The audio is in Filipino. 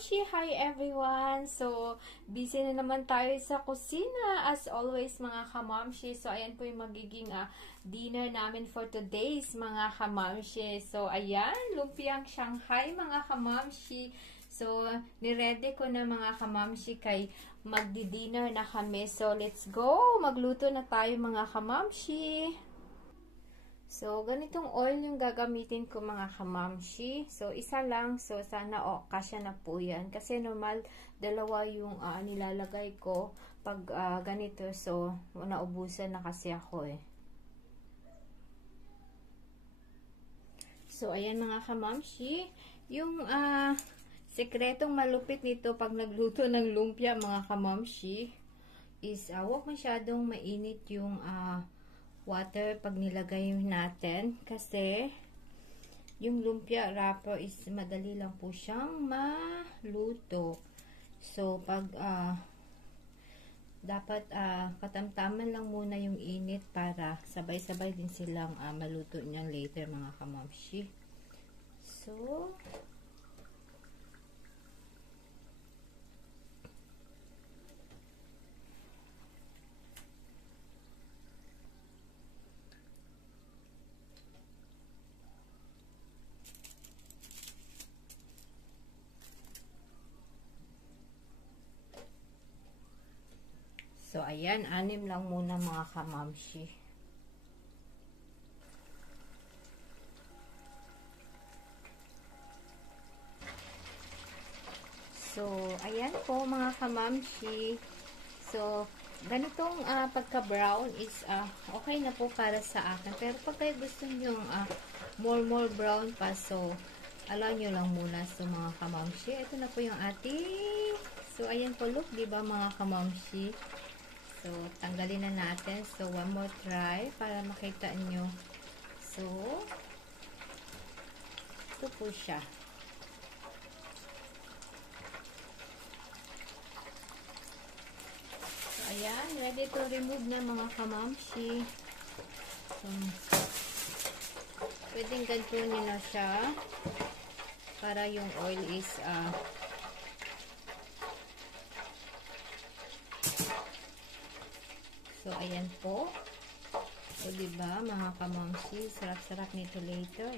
Kamamshi! Hi everyone! So, busy na naman tayo sa kusina as always mga kamamshi. So, ayan po yung magiging dinner namin for today's mga kamamshi. So, ayan, lumpiang Shanghai mga kamamshi. So, niredy ko na mga kamamshi kay magdi-dinner na kami. So, let's go! Magluto na tayo mga kamamshi! So, ganitong oil yung gagamitin ko mga kamamshi. So, isa lang. So, sana kasya na po yan. Kasi normal, dalawa yung nilalagay ko pag ganito. So, naubusan na kasi ako eh. So, ayan mga kamamshi. Yung sekretong malupit nito pag nagluto ng lumpia mga kamamshi is huwag masyadong mainit yung water pag nilagay natin kasi yung lumpia wrapper is madali lang po siyang maluto. So pag dapat katamtaman lang muna yung init para sabay-sabay din silang maluto niyan later mga kamamshi. So, ayan, 6 lang muna mga kamamshi. So, ayan po mga kamamshi. So, ganitong pagka-brown is okay na po para sa akin. Pero pag kayo gusto nyo more brown pa, so, allow nyo lang muna. So, mga kamamshi, ito na po yung ating. So, ayan po, look, diba mga kamamshi? So, tanggalin na natin. So, one more try para makita nyo. So, ito po siya. So, ayan. Ready to remove na mga kamamshi. So, pwedeng ganito nyo na siya para yung oil is so, ayan po. So, diba, mga kamamshi, sarap-sarap nito later.